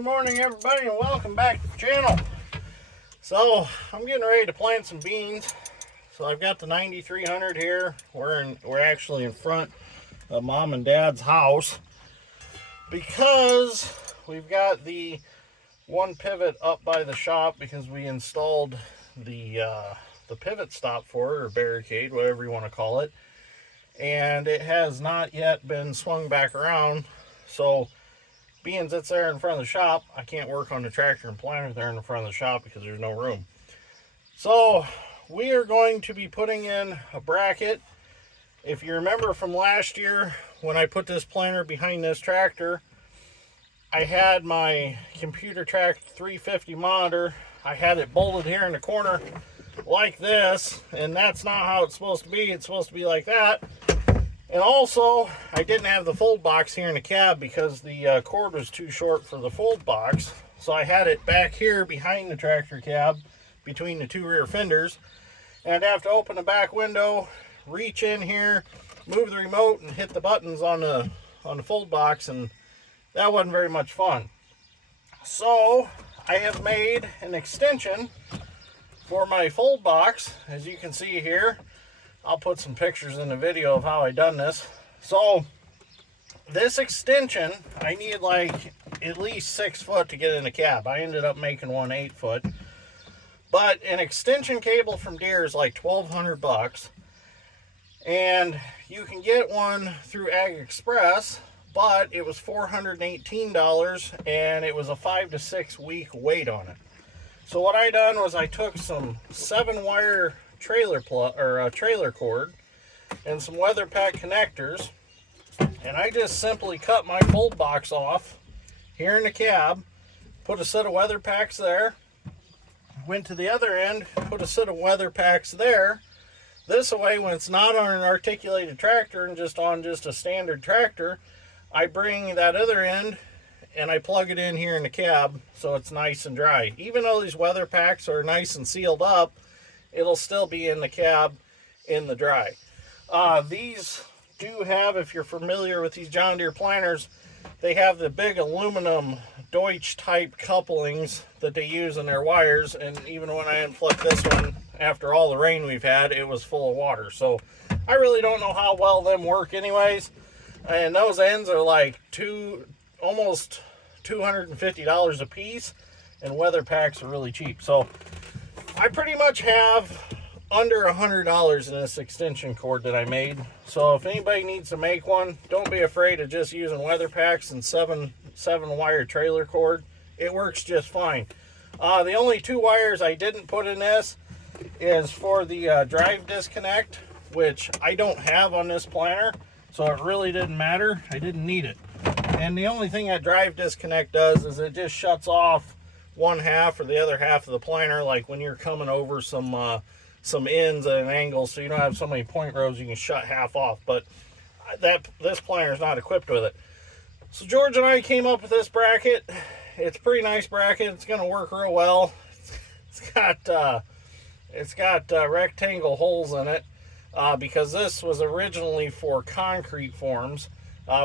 Good morning, everybody, and welcome back to the channel. So I'm getting ready to plant some beans. So I've got the 9300 here. We're actually in front of Mom and Dad's house because we've got the one pivot up by the shop because we installed the pivot stop for it, or barricade, whatever you want to call it, and it has not yet been swung back around. So being it's there in front of the shop, I can't work on the tractor and planter there in the front of the shop because there's no room. So we are going to be putting in a bracket. If you remember from last year, when I put this planter behind this tractor, I had my computer track 350 monitor. I had it bolted here in the corner like this, and that's not how it's supposed to be. It's supposed to be like that. And also, I didn't have the fold box here in the cab because the cord was too short for the fold box. So I had it back here behind the tractor cab between the two rear fenders. And I'd have to open the back window, reach in here, move the remote, and hit the buttons on the fold box, and that wasn't very much fun. So I have made an extension for my fold box, as you can see here. I'll put some pictures in the video of how I done this. So this extension, I need like at least 6 foot to get in the cab. I ended up making one 8 foot. But an extension cable from Deere is like $1,200. And you can get one through Ag Express, but it was $418 and it was a 5 to 6 week wait on it. So what I done was I took some 7-wire trailer cord and some weather pack connectors, and I just simply cut my fold box off here in the cab, put a set of weather packs there, went to the other end, put a set of weather packs there. This way, when it's not on an articulated tractor and just on just a standard tractor, I bring that other end and I plug it in here in the cab so it's nice and dry. Even though these weather packs are nice and sealed up, it'll still be in the cab in the dry. These do have, if you're familiar with these John Deere planters, they have the big aluminum Deutsch type couplings that they use in their wires, and even when I unplugged this one after all the rain we've had, it was full of water. So I really don't know how well them work anyways, and those ends are like almost $250 a piece, and weather packs are really cheap. So I pretty much have under $100 in this extension cord that I made. So if anybody needs to make one, don't be afraid of just using weather packs and 7-wire trailer cord. It works just fine. The only 2 wires I didn't put in this is for the drive disconnect, which I don't have on this planter, so it really didn't matter. I didn't need it. And the only thing that drive disconnect does is it just shuts off one half or the other half of the planter, like when you're coming over some ends at an angle, so you don't have so many point rows, you can shut half off. But this planter is not equipped with it. So George and I came up with this bracket. It's a pretty nice bracket. It's going to work real well. It's got rectangle holes in it because this was originally for concrete forms.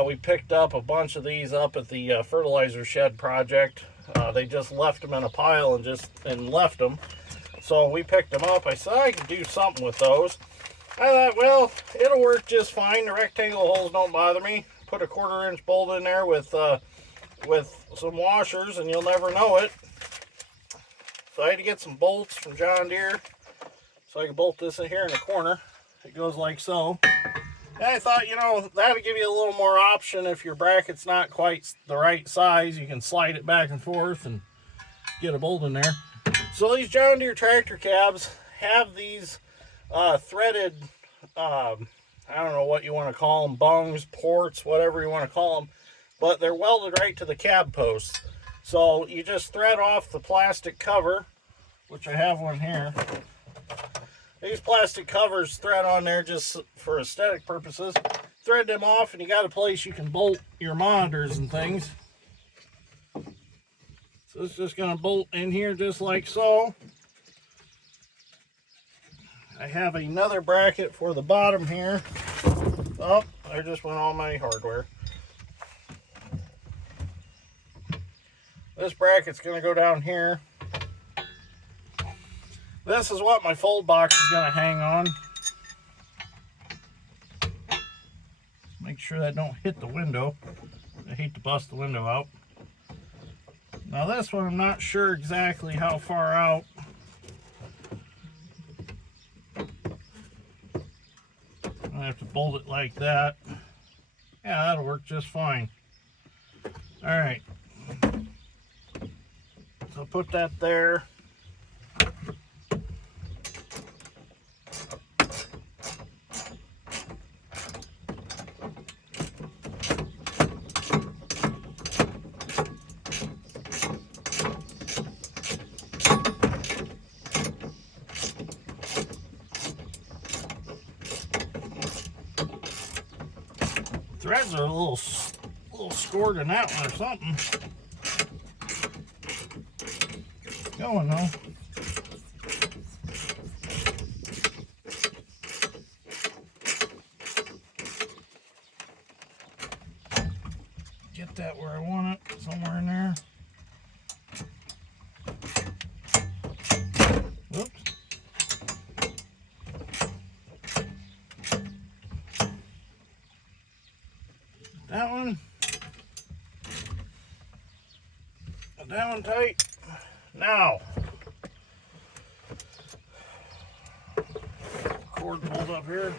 We picked up a bunch of these up at the fertilizer shed project. They just left them in a pile and left them. So we picked them up. I said I could do something with those. I thought, well, it'll work just fine. The rectangle holes don't bother me. Put a 1/4 inch bolt in there with some washers, and you'll never know it. So I had to get some bolts from John Deere so I can bolt this in here in the corner. It goes like so. And I thought, you know, that'll give you a little more option. If your bracket's not quite the right size, you can slide it back and forth and get a bolt in there. So these John Deere tractor cabs have these threaded, I don't know what you want to call them, bungs, ports, whatever you want to call them, but they're welded right to the cab posts. So you just thread off the plastic cover, which I have one here. These plastic covers thread on there just for aesthetic purposes. Thread them off, and you got a place you can bolt your monitors and things. So it's just going to bolt in here just like so. I have another bracket for the bottom here. Oh, there just went all my hardware. This bracket's going to go down here. This is what my fold box is going to hang on. Make sure that don't hit the window. I hate to bust the window out. Now this one, I'm not sure exactly how far out. I have to bolt it like that. Yeah, that'll work just fine. All right. So put that there. Threads are a little scored in that one or something. Going though. Get that where I want it, somewhere in there. Whoops. That one. Put that one tight. Now, cord pulled up here.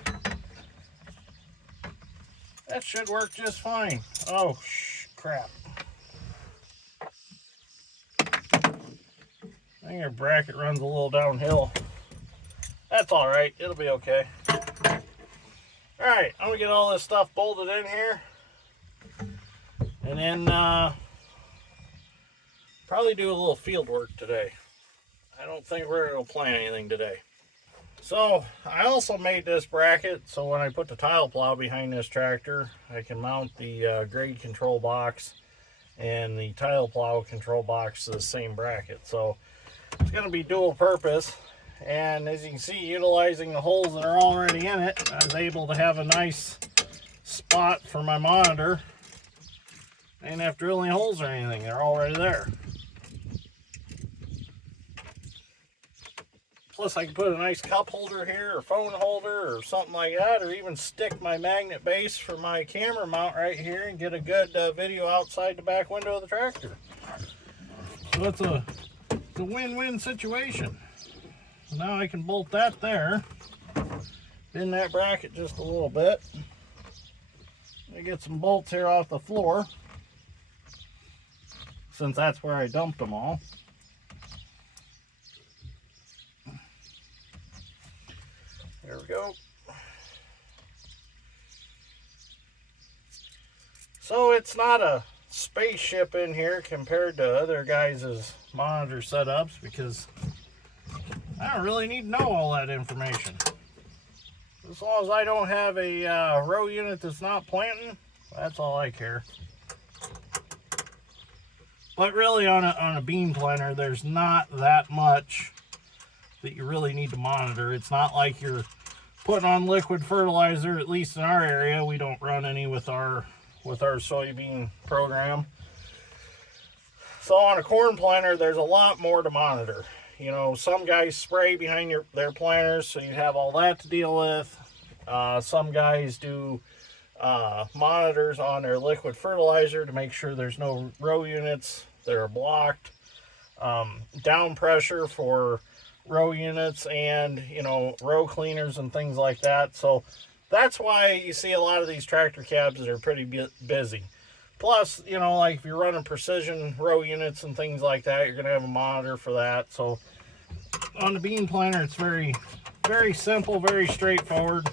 That should work just fine. Oh, crap. I think our bracket runs a little downhill. That's all right. It'll be okay. All right, I'm gonna get all this stuff bolted in here, and then probably do a little field work today. I don't think we're going to plant anything today. So I also made this bracket so when I put the tile plow behind this tractor, I can mount the grade control box and the tile plow control box to the same bracket. So it's going to be dual purpose. And as you can see, utilizing the holes that are already in it, I was able to have a nice spot for my monitor. I didn't have to drill any holes or anything. They're already there. Plus I can put a nice cup holder here or phone holder or something like that, or even stick my magnet base for my camera mount right here and get a good video outside the back window of the tractor. So it's a win-win situation. So now I can bolt that there, bend that bracket just a little bit. I get some bolts here off the floor, since that's where I dumped them all. There we go. So it's not a spaceship in here compared to other guys' monitor setups, because I don't really need to know all that information. As long as I don't have a row unit that's not planting, that's all I care. But really on a bean planter, there's not that much that you really need to monitor. It's not like you're putting on liquid fertilizer. At least in our area, we don't run any with our soybean program. So on a corn planter, there's a lot more to monitor. You know, some guys spray behind their planters, so you have all that to deal with. Some guys do monitors on their liquid fertilizer to make sure there's no row units that are blocked. Down pressure for row units and, you know, row cleaners and things like that. So that's why you see a lot of these tractor cabs that are pretty busy. Plus, you know, like if you're running precision row units and things like that, you're going to have a monitor for that. So on the bean planter, it's very, very simple, very straightforward.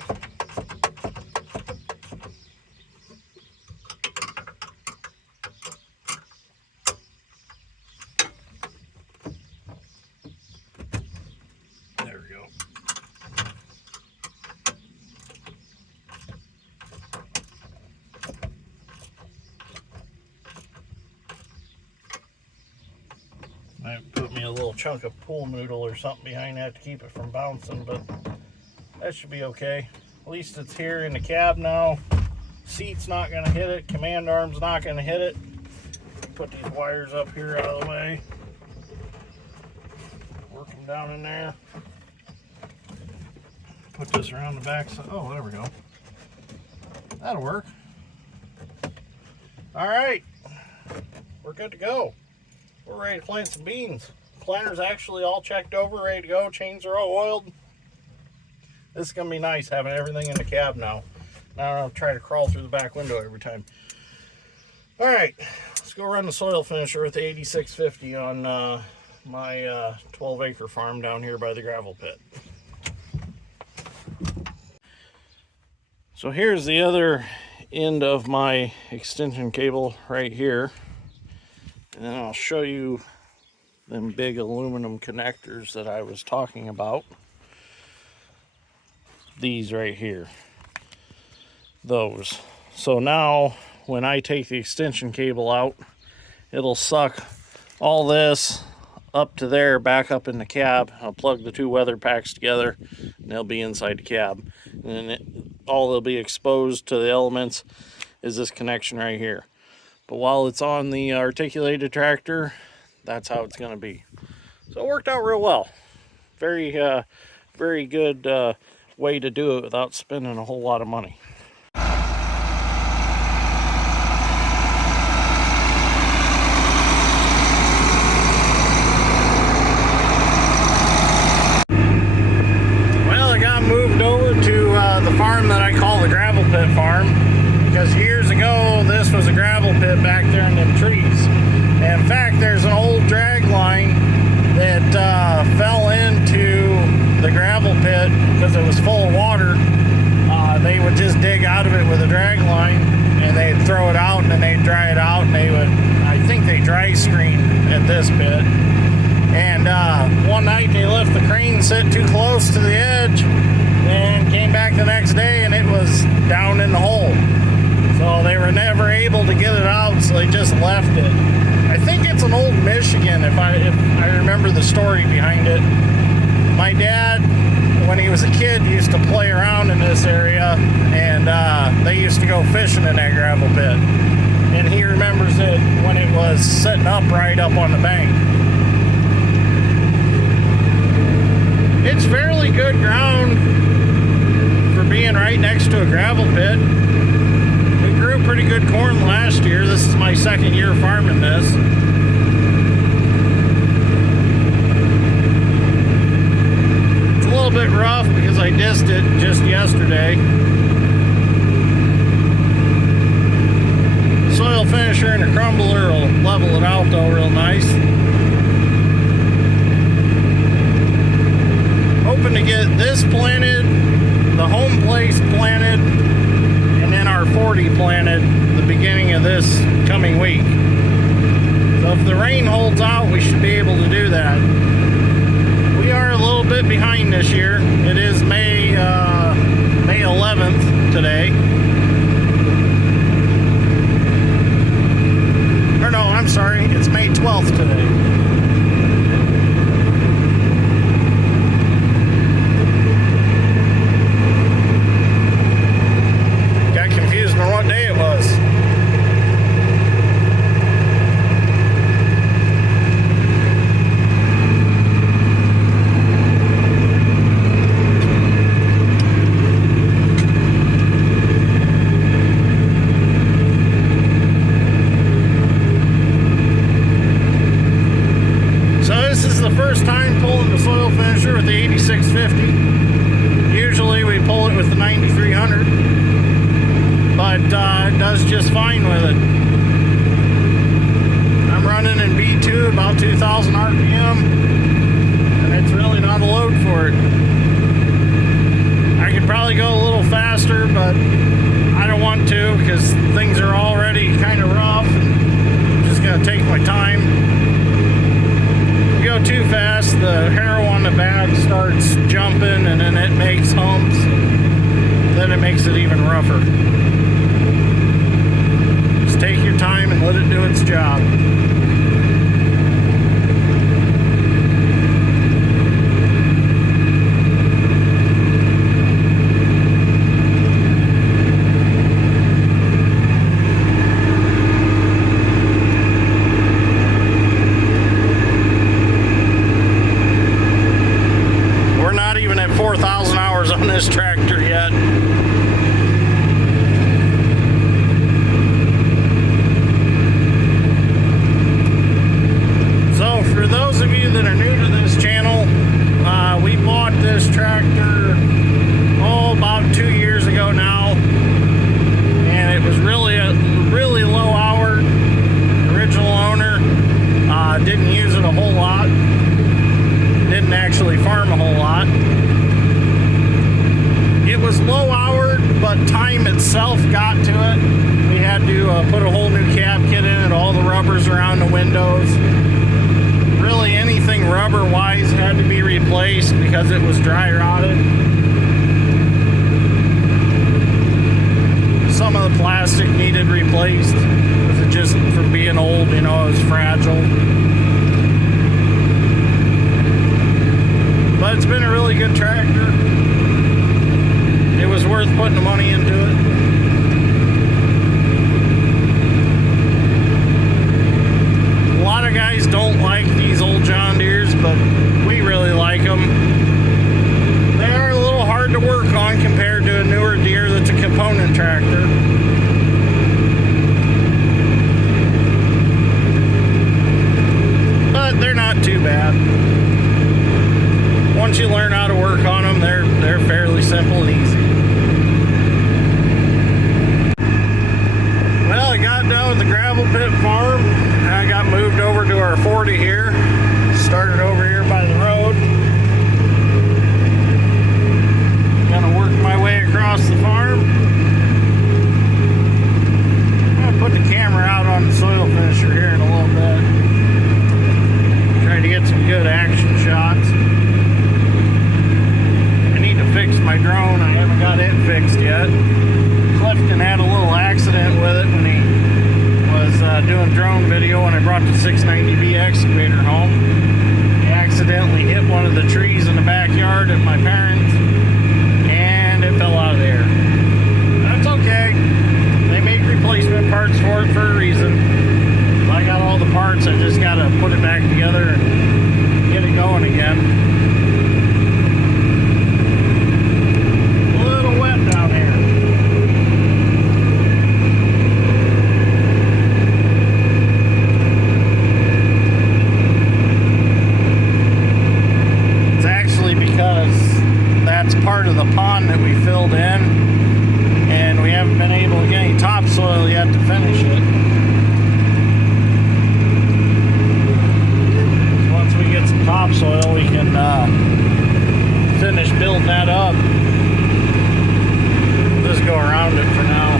There we go. I put me a little chunk of pool noodle or something behind that to keep it from bouncing, but that should be okay. At least it's here in the cab now. Seat's not going to hit it. Command arm's not going to hit it. Put these wires up here out of the way. Work them down in there. Put this around the back side. Oh, there we go. That'll work. All right, we're good to go. We're ready to plant some beans. Planter's actually all checked over, ready to go. Chains are all oiled. This is gonna be nice having everything in the cab now. Now I don't have to try to crawl through the back window every time. All right, let's go run the soil finisher with the 8650 on my 12-acre farm down here by the gravel pit. So here's the other end of my extension cable right here, and then I'll show you them big aluminum connectors that I was talking about. These right here, those. So now when I take the extension cable out, it'll suck all this up to there, back up in the cab. I'll plug the two weather packs together and they'll be inside the cab, and then all they'll be exposed to the elements is this connection right here. But while it's on the articulated tractor, that's how it's going to be. So it worked out real well. Very very good way to do it without spending a whole lot of money. Well, I got moved over to the farm that I call the gravel pit farm, because years ago this was a gravel pit back there in them trees. And in fact, there's an old drag line that fell into the gravel pit because it was full of water. They would just dig out of it with a drag line, and they'd throw it out, and then they'd dry it out, and they would, I think they dry screen at this pit. And one night they left the crane sit too close to the edge and came back the next day and it was down in the hole. So they were never able to get it out, so they just left it. I think it's an old Michigan, if I remember the story behind it. My dad, when he was a kid, used to play around in this area, and they used to go fishing in that gravel pit. And he remembers it when it was sitting upright up on the bank. It's fairly good ground for being right next to a gravel pit. We grew pretty good corn last year. This is my second year farming this. It's a little bit rough because I dissed it just yesterday. Soil finisher and a crumbler will level it out though real nice. Hoping to get this planted, the home place planted, and then our 40 planted the beginning of this coming week. So if the rain holds out, we should be able to do that. We are a little bit behind this year. It is May 11th today. Or no, I'm sorry, it's May 12th today. What day it was. So this is the first time pulling the soil finisher with the 8650. Usually we pull it with the 9300. But it does just fine with it. I'm running in B2 about 2,000 RPM, and it's really not a load for it. I could probably go a little faster, but I don't want to because things are already kind of rough. I'm just going to take my time. If you go too fast, the harrow on the back starts jumping, and then it makes humps. Then it makes it even rougher. Take your time and let it do its job. time itself got to it. We had to put a whole new cab kit in it, all the rubbers around the windows. Really anything rubber wise had to be replaced because it was dry rotted. Some of the plastic needed replaced because it just, from being old, you know, it was fragile. But it's been a really good tractor. It was worth putting the money into it. A lot of guys don't like these old John Deeres, but we really like them. They are a little hard to work on compared to a newer Deere that's a component tractor. But they're not too bad. Once you learn how to work on them, they're fairly simple and easy. Well, I got done with the gravel pit farm, and I got moved over to our 40 here. Started over here by the road. Gonna work my way across the farm. I'm gonna put the camera out on the soil finisher here in a little bit. Try to get some good action shots. Fix my drone. I haven't got it fixed yet. Clifton had a little accident with it when he was doing drone video when I brought the 690B excavator home. He accidentally hit one of the trees in the backyard at my parents, and it fell out of the air. That's okay. They make replacement parts for it for a reason. I got all the parts. I just got to put it back together and get it going again. Down here. It's actually because that's part of the pond that we filled in, and we haven't been able to get any topsoil yet to finish it. Once we get some topsoil, we can finish building that up. Just go around it for now.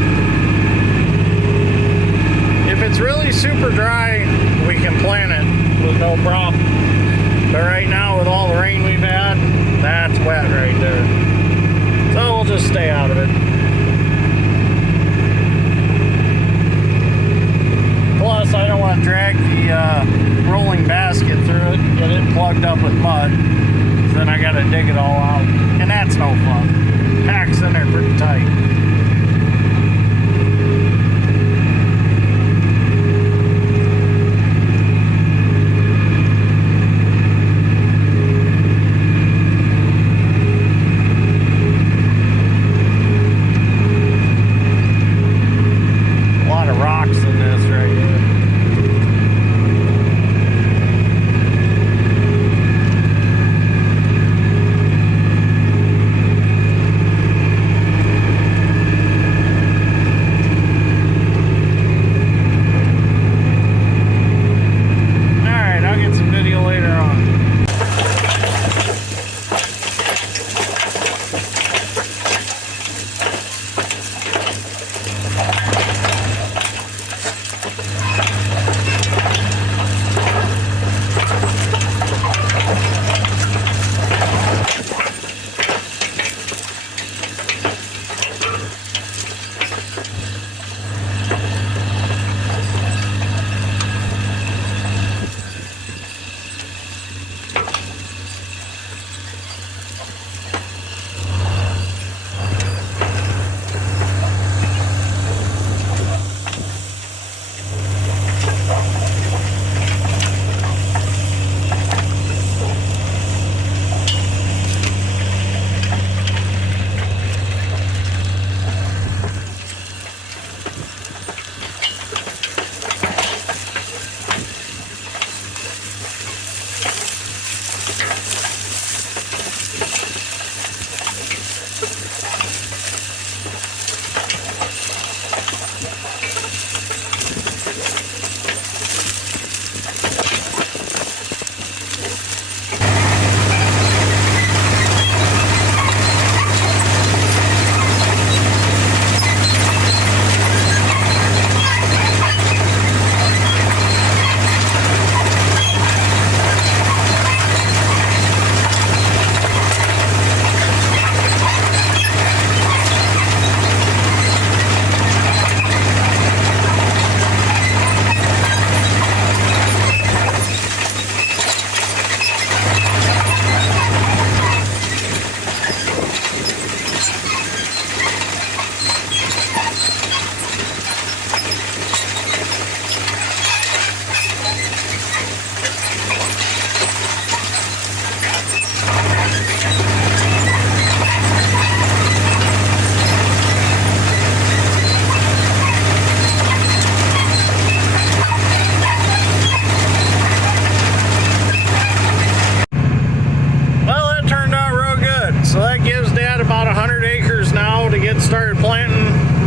If it's really super dry, we can plant it with no problem. But right now, with all the rain we've had, that's wet right there. So we'll just stay out of it. Plus, I don't want to drag the rolling basket through it and get it plugged up with mud. So then I got to dig it all out. And that's no fun. Packs in there pretty tight. A lot of rocks in this right here.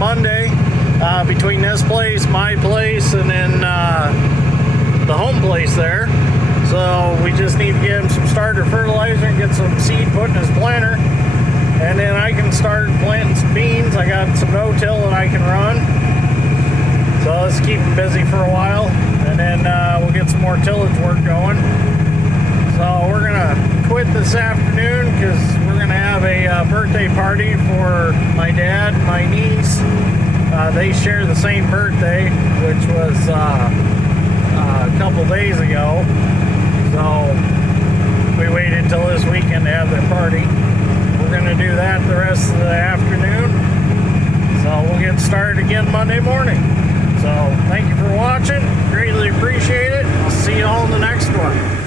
on Monday between this place, my place, and then the home place there. So we just need to get him some starter fertilizer and get some seed put in his planter, and then I can start planting some beans. I got some no-till that I can run, so let's keep him busy for a while, and then we'll get some more tillage work going. So we're gonna quit this afternoon because we're gonna have a birthday party for my dad and my niece. They share the same birthday, which was a couple days ago. So we waited until this weekend to have their party. We're gonna do that the rest of the afternoon. So we'll get started again Monday morning. So thank you for watching. Greatly appreciate it. I'll see you all in the next one.